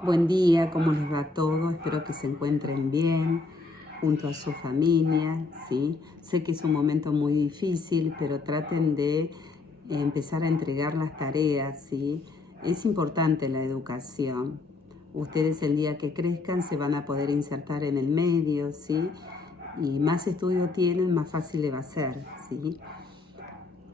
Buen día, ¿cómo les va todo? Espero que se encuentren bien junto a su familia, ¿sí? Sé que es un momento muy difícil, pero traten de empezar a entregar las tareas, ¿sí? Es importante la educación. Ustedes el día que crezcan se van a poder insertar en el medio, ¿sí? Y más estudio tienen, más fácil le va a ser, ¿sí?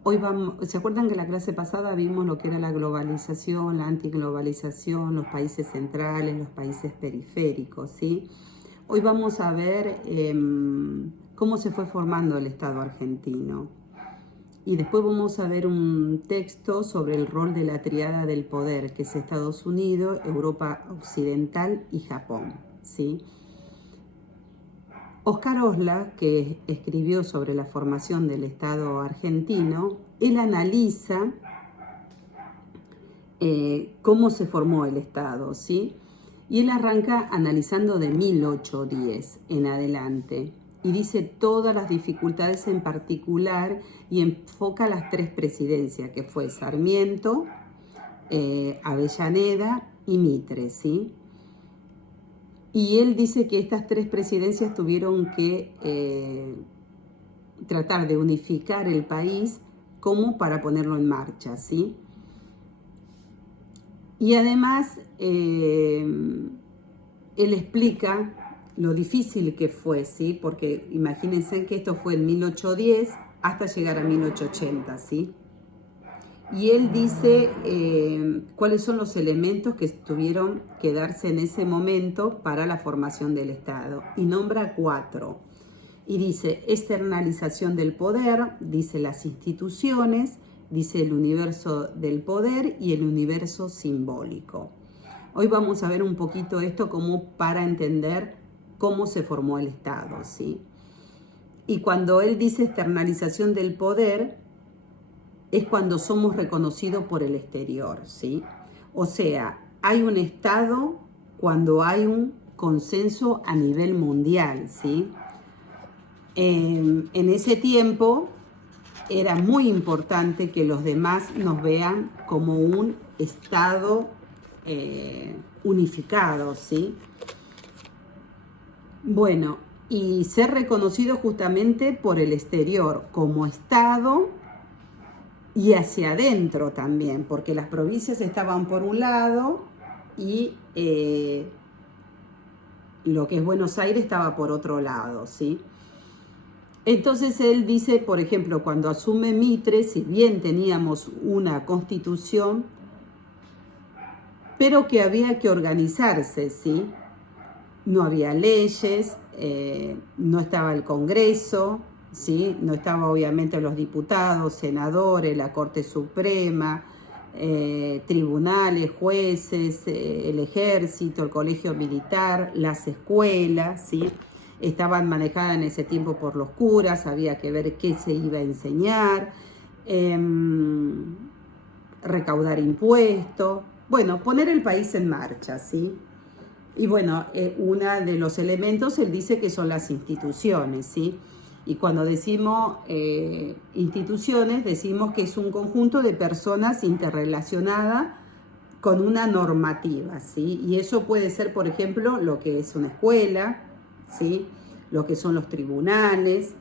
Hoy vamos, ¿se acuerdan que la clase pasada vimos lo que era la globalización, la antiglobalización, los países centrales, los países periféricos, ¿sí? Hoy vamos a ver cómo se fue formando el Estado argentino. Y después vamos a ver un texto sobre el rol de la triada del poder, que es Estados Unidos, Europa Occidental y Japón, ¿sí? Oscar Osla, que escribió sobre la formación del Estado argentino, él analiza cómo se formó el Estado, ¿sí? Y él arranca analizando de 1810 en adelante y dice todas las dificultades en particular y enfoca las tres presidencias, que fue Sarmiento, Avellaneda y Mitre, ¿sí? Y él dice que estas tres presidencias tuvieron que tratar de unificar el país como para ponerlo en marcha, ¿sí? Y además, él explica lo difícil que fue, ¿sí? Porque imagínense que esto fue en 1810 hasta llegar a 1880, ¿sí? Y él dice cuáles son los elementos que tuvieron que darse en ese momento para la formación del Estado. Y nombra 4. Y dice externalización del poder, dice las instituciones, dice el universo del poder y el universo simbólico. Hoy vamos a ver un poquito esto como para entender cómo se formó el Estado, ¿sí? Y cuando él dice externalización del poder, es cuando somos reconocidos por el exterior, ¿sí? O sea, hay un Estado cuando hay un consenso a nivel mundial, ¿sí? En ese tiempo era muy importante que los demás nos vean como un Estado unificado, ¿sí? Bueno, y ser reconocido justamente por el exterior como Estado y hacia adentro también, porque las provincias estaban por un lado y lo que es Buenos Aires estaba por otro lado, ¿sí? Entonces él dice, por ejemplo, cuando asume Mitre, si bien teníamos una constitución, pero que había que organizarse, ¿sí? No había leyes, no estaba el Congreso, ¿sí? No estaban obviamente los diputados, senadores, la Corte Suprema, tribunales, jueces, el ejército, el colegio militar, las escuelas, ¿sí? Estaban manejadas en ese tiempo por los curas, había que ver qué se iba a enseñar, recaudar impuestos, bueno, poner el país en marcha, ¿sí? Y bueno, uno de los elementos, él dice que son las instituciones, ¿sí? Y cuando decimos instituciones, decimos que es un conjunto de personas interrelacionadas con una normativa, ¿sí? Y eso puede ser, por ejemplo, lo que es una escuela, ¿sí? Lo que son los tribunales,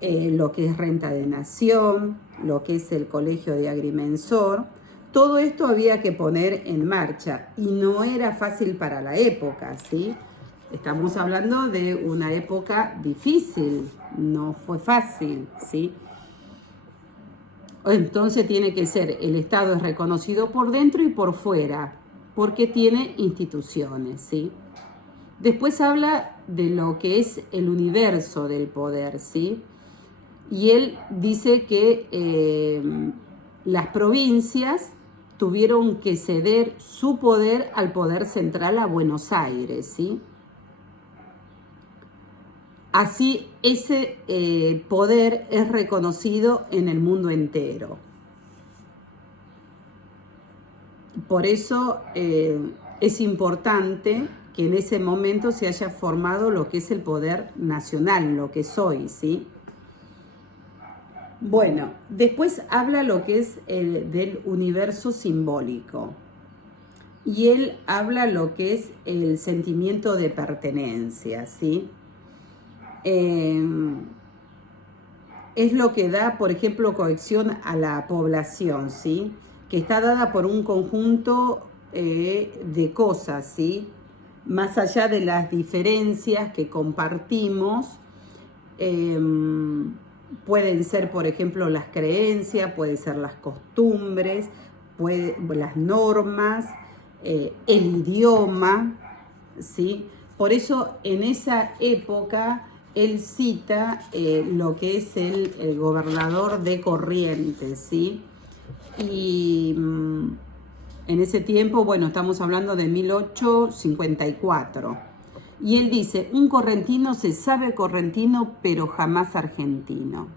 lo que es renta de nación, lo que es el colegio de agrimensor. Todo esto había que poner en marcha y no era fácil para la época, ¿sí? Estamos hablando de una época difícil, no fue fácil, ¿sí? Entonces tiene que ser, el Estado es reconocido por dentro y por fuera, porque tiene instituciones, ¿sí? Después habla de lo que es el universo del poder, ¿sí? Y él dice que las provincias tuvieron que ceder su poder al poder central a Buenos Aires, ¿sí? Así ese poder es reconocido en el mundo entero. Por eso es importante que en ese momento se haya formado lo que es el poder nacional, lo que es hoy, ¿sí? Bueno, después habla lo que es del universo simbólico. y él habla lo que es el sentimiento de pertenencia, ¿sí? Es lo que da, por ejemplo, cohesión a la población, ¿sí? Que está dada por un conjunto de cosas, ¿sí? Más allá de las diferencias que compartimos, pueden ser, por ejemplo, las creencias, pueden ser las costumbres, las normas, el idioma, ¿sí? Por eso en esa época él cita lo que es el gobernador de Corrientes, ¿sí? Y en ese tiempo, bueno, estamos hablando de 1854. Y él dice, un correntino se sabe correntino, pero jamás argentino.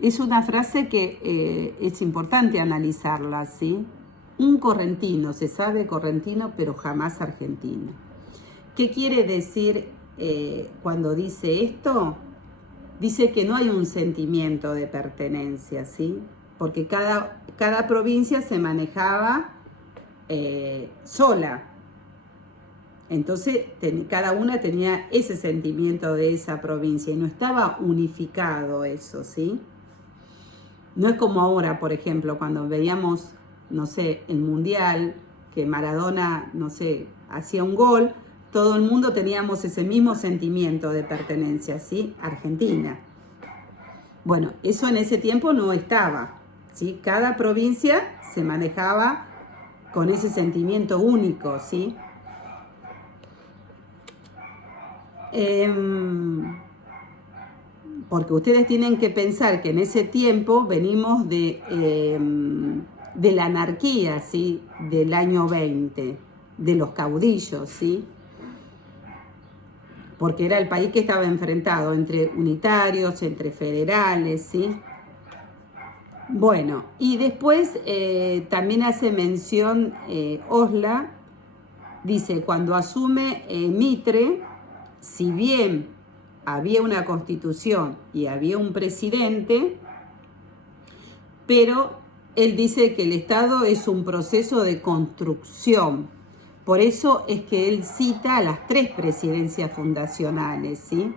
Es una frase que es importante analizarla, ¿sí? Un correntino se sabe correntino, pero jamás argentino. ¿Qué quiere decir cuando dice esto? Dice que no hay un sentimiento de pertenencia, ¿sí? Porque cada provincia se manejaba sola. Entonces, cada una tenía ese sentimiento de esa provincia y no estaba unificado eso, ¿sí? No es como ahora, por ejemplo, cuando veíamos, no sé, el Mundial, que Maradona, no sé, hacía un gol, todo el mundo teníamos ese mismo sentimiento de pertenencia, ¿sí? Argentina. Bueno, eso en ese tiempo no estaba, ¿sí? Cada provincia se manejaba con ese sentimiento único, ¿sí? Porque ustedes tienen que pensar que en ese tiempo venimos de la anarquía, ¿sí? Del año 20, de los caudillos, ¿sí? Porque era el país que estaba enfrentado entre unitarios, entre federales, ¿sí? Bueno, y después también hace mención Osla, dice, cuando asume Mitre, si bien había una constitución y había un presidente, pero él dice que el Estado es un proceso de construcción. Por eso es que él cita a las 3 presidencias fundacionales, ¿sí?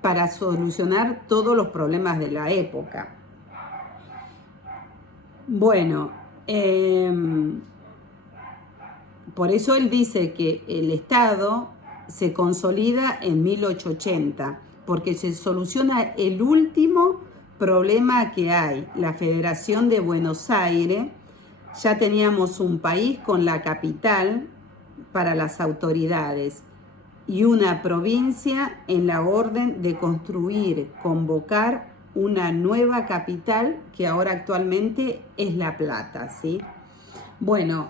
Para solucionar todos los problemas de la época. Bueno, por eso él dice que el Estado se consolida en 1880, porque se soluciona el último problema que hay, la Federación de Buenos Aires. Ya teníamos un país con la capital para las autoridades y una provincia en la orden de construir, convocar una nueva capital que ahora actualmente es La Plata, ¿sí? Bueno,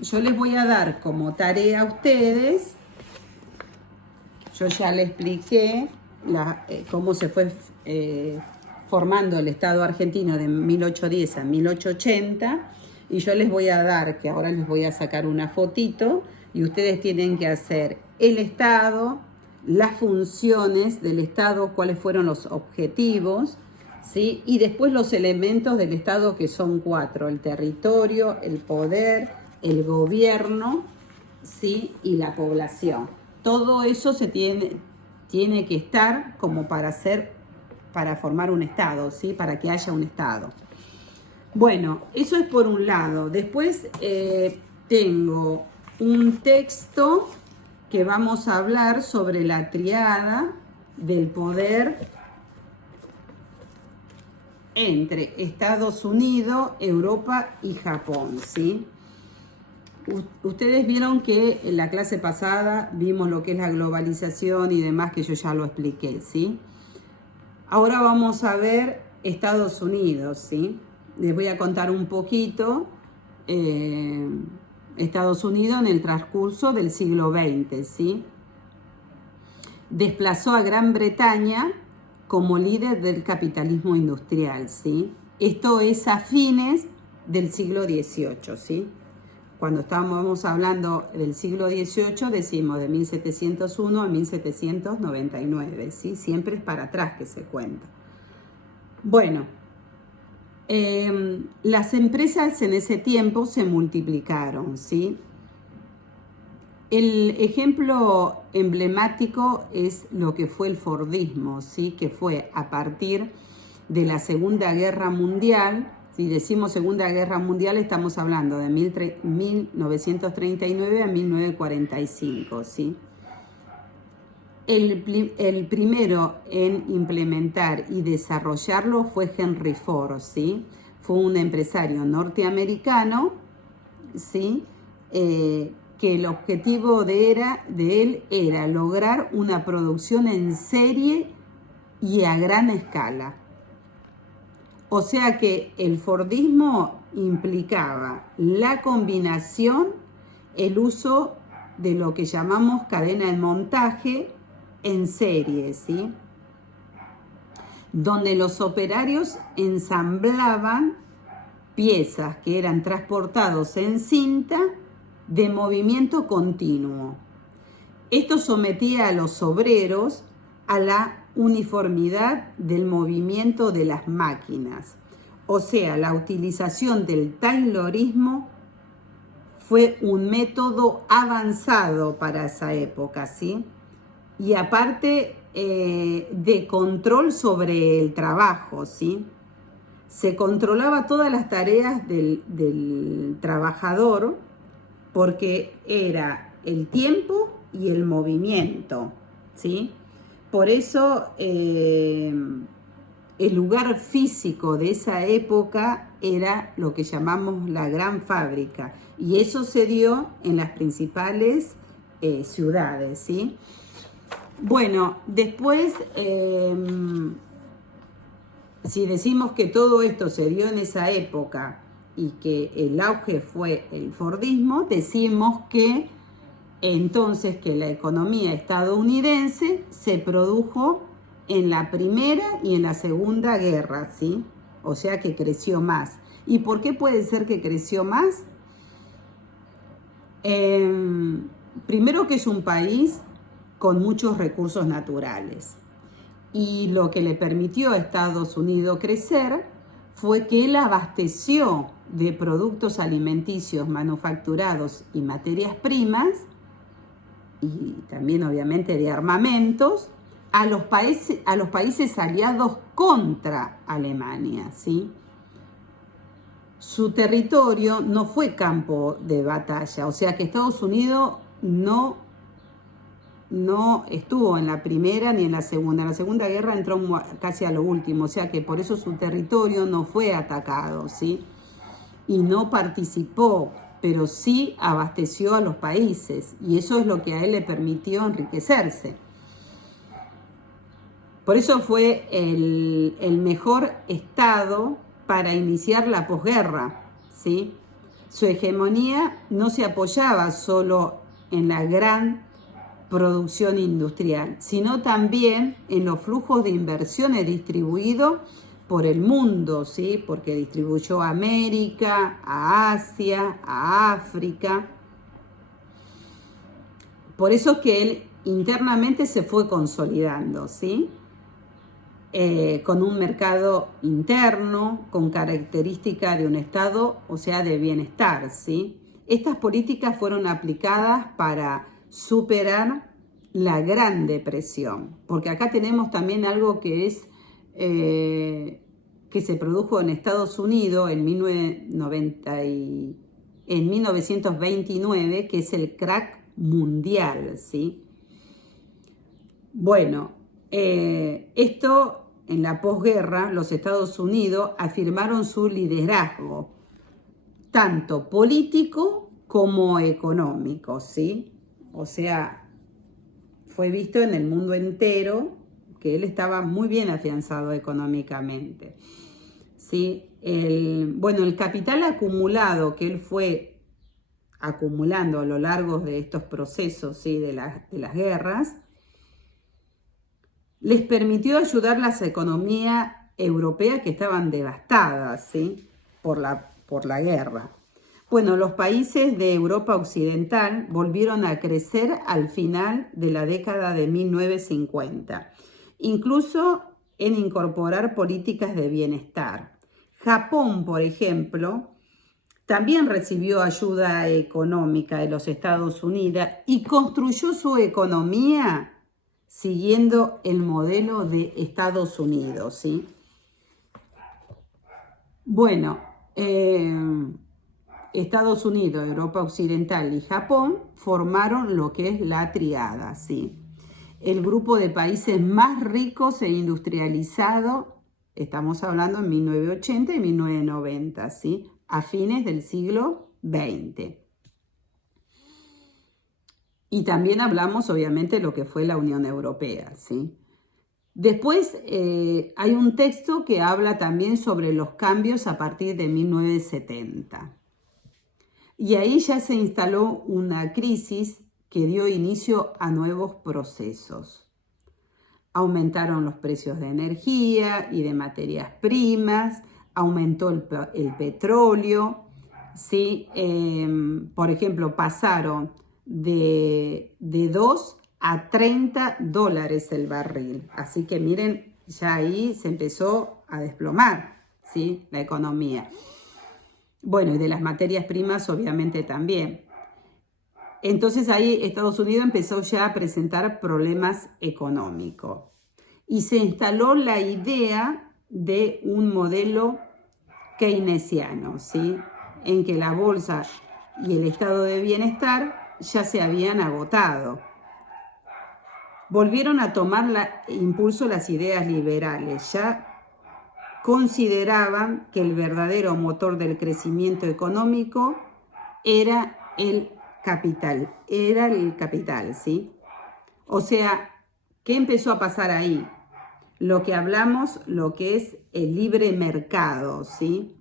yo les voy a dar como tarea a ustedes, yo ya les expliqué cómo se fue formando el Estado argentino de 1810 a 1880, y yo les voy a dar, que ahora les voy a sacar una fotito, y ustedes tienen que hacer el Estado, las funciones del Estado, cuáles fueron los objetivos, ¿sí? Y después los elementos del Estado, que son 4, el territorio, el poder, el gobierno, ¿sí? Y la población. Todo eso se tiene que estar como para formar un Estado, ¿sí? Para que haya un Estado. Bueno, eso es por un lado. Después tengo un texto que vamos a hablar sobre la triada del poder entre Estados Unidos, Europa y Japón, ¿sí? Ustedes vieron que en la clase pasada vimos lo que es la globalización y demás, que yo ya lo expliqué, ¿sí? Ahora vamos a ver Estados Unidos, ¿sí? Les voy a contar un poquito Estados Unidos en el transcurso del siglo XX, ¿sí? Desplazó a Gran Bretaña como líder del capitalismo industrial, ¿sí? Esto es a fines del siglo XVIII, ¿sí? Cuando estábamos hablando del siglo XVIII, decimos de 1701 a 1799, ¿sí? Siempre es para atrás que se cuenta. Bueno, Las empresas en ese tiempo se multiplicaron, ¿sí? El ejemplo emblemático es lo que fue el Fordismo, ¿sí? Que fue a partir de la Segunda Guerra Mundial. Si decimos Segunda Guerra Mundial, estamos hablando de 1939 a 1945, ¿sí? El primero en implementar y desarrollarlo fue Henry Ford, ¿sí? Fue un empresario norteamericano, ¿sí? Que el objetivo de él era lograr una producción en serie y a gran escala. O sea que el Fordismo implicaba la combinación, el uso de lo que llamamos cadena de montaje en serie, ¿sí? Donde los operarios ensamblaban piezas que eran transportados en cinta de movimiento continuo. Esto sometía a los obreros a la uniformidad del movimiento de las máquinas. O sea, la utilización del taylorismo fue un método avanzado para esa época, ¿sí? Y aparte de control sobre el trabajo, ¿sí? Se controlaba todas las tareas del trabajador porque era el tiempo y el movimiento, ¿sí? Por eso el lugar físico de esa época era lo que llamamos la gran fábrica, y eso se dio en las principales ciudades, ¿sí? Bueno, después, si decimos que todo esto se dio en esa época y que el auge fue el Fordismo, decimos que entonces que la economía estadounidense se produjo en la Primera y en la Segunda Guerra, ¿sí? O sea que creció más. ¿Y por qué puede ser que creció más? Primero que es un país con muchos recursos naturales. Y lo que le permitió a Estados Unidos crecer fue que él abasteció de productos alimenticios manufacturados y materias primas, y también obviamente de armamentos, a los países aliados contra Alemania, ¿sí? Su territorio no fue campo de batalla, o sea que Estados Unidos no estuvo en la primera ni en la segunda. En la Segunda Guerra entró casi a lo último, o sea que por eso su territorio no fue atacado, ¿sí? Y no participó, pero sí abasteció a los países, y eso es lo que a él le permitió enriquecerse. Por eso fue el mejor estado para iniciar la posguerra, ¿sí? Su hegemonía no se apoyaba solo en la gran producción industrial, sino también en los flujos de inversiones distribuidos por el mundo, ¿sí? Porque distribuyó a América, a Asia, a África. Por eso es que él internamente se fue consolidando, ¿sí? Con un mercado interno, con características de un estado, o sea, de bienestar, ¿sí? Estas políticas fueron aplicadas para superar la Gran Depresión, porque acá tenemos también algo que es que se produjo en Estados Unidos en 1929, que es el crack mundial, ¿sí? Bueno, esto en la posguerra, los Estados Unidos afirmaron su liderazgo, tanto político como económico, ¿sí? O sea, fue visto en el mundo entero que él estaba muy bien afianzado económicamente, ¿sí? El capital acumulado que él fue acumulando a lo largo de estos procesos, ¿sí? de las guerras, les permitió ayudar las economías europeas que estaban devastadas, ¿sí? por la guerra. Bueno, los países de Europa Occidental volvieron a crecer al final de la década de 1950, incluso en incorporar políticas de bienestar. Japón, por ejemplo, también recibió ayuda económica de los Estados Unidos y construyó su economía siguiendo el modelo de Estados Unidos, ¿sí? Bueno, Estados Unidos, Europa Occidental y Japón formaron lo que es la triada, ¿sí? El grupo de países más ricos e industrializados, estamos hablando en 1980 y 1990, ¿sí? A fines del siglo XX. Y también hablamos, obviamente, de lo que fue la Unión Europea, ¿sí? Después hay un texto que habla también sobre los cambios a partir de 1970. Y ahí ya se instaló una crisis que dio inicio a nuevos procesos. Aumentaron los precios de energía y de materias primas, aumentó el petróleo, ¿sí? Por ejemplo, pasaron de 2 a 30 dólares el barril. Así que miren, ya ahí se empezó a desplomar, ¿sí? La economía. Bueno, y de las materias primas obviamente también. Entonces ahí Estados Unidos empezó ya a presentar problemas económicos y se instaló la idea de un modelo keynesiano, ¿sí? En que la bolsa y el estado de bienestar ya se habían agotado. Volvieron a tomar impulso las ideas liberales, ya consideraban que el verdadero motor del crecimiento económico era el capital, ¿sí? O sea, ¿qué empezó a pasar ahí? Lo que hablamos, lo que es el libre mercado, ¿sí?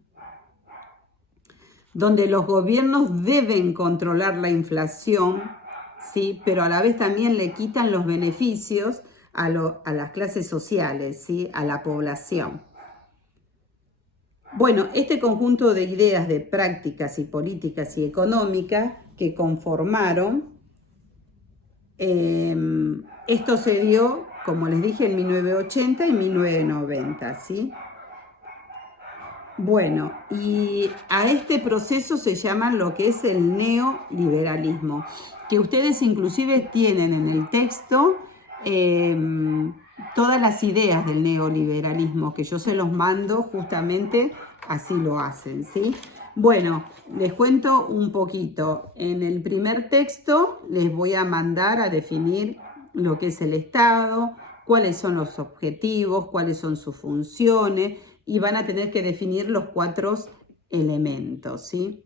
Donde los gobiernos deben controlar la inflación, ¿sí? Pero a la vez también le quitan los beneficios a las clases sociales, ¿sí? A la población. Bueno, este conjunto de ideas, de prácticas y políticas y económicas que conformaron, esto se dio, como les dije, en 1980 y 1990, ¿sí? Bueno, y a este proceso se llama lo que es el neoliberalismo, que ustedes inclusive tienen en el texto todas las ideas del neoliberalismo, que yo se los mando justamente, así lo hacen, ¿sí? Bueno, les cuento un poquito. En el primer texto les voy a mandar a definir lo que es el Estado, cuáles son los objetivos, cuáles son sus funciones, y van a tener que definir los 4 elementos, ¿sí?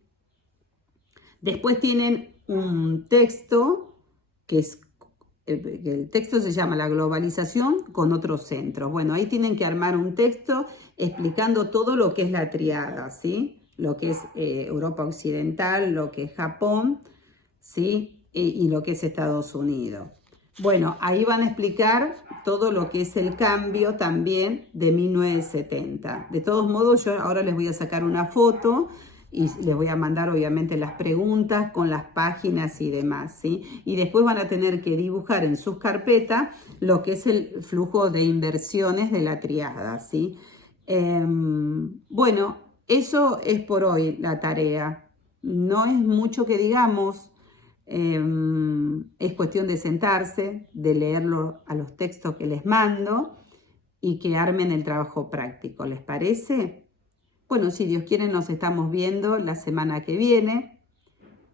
Después tienen un texto que es, el texto se llama La globalización con otros centros. Bueno, ahí tienen que armar un texto explicando todo lo que es la triada, ¿sí? Lo que es Europa Occidental, lo que es Japón, ¿sí? Y lo que es Estados Unidos. Bueno, ahí van a explicar todo lo que es el cambio también de 1970. De todos modos, yo ahora les voy a sacar una foto y les voy a mandar obviamente las preguntas con las páginas y demás, ¿sí? Y después van a tener que dibujar en sus carpetas lo que es el flujo de inversiones de la triada, ¿sí? Bueno, eso es por hoy la tarea. No es mucho que digamos. Es cuestión de sentarse, de leerlo a los textos que les mando y que armen el trabajo práctico. ¿Les parece? Bueno, si Dios quiere nos estamos viendo la semana que viene.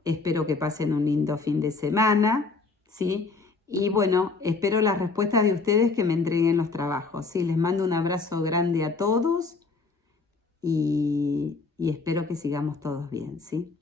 Espero que pasen un lindo fin de semana, ¿sí? Y bueno, espero las respuestas de ustedes que me entreguen los trabajos, ¿sí? Les mando un abrazo grande a todos y espero que sigamos todos bien, ¿sí?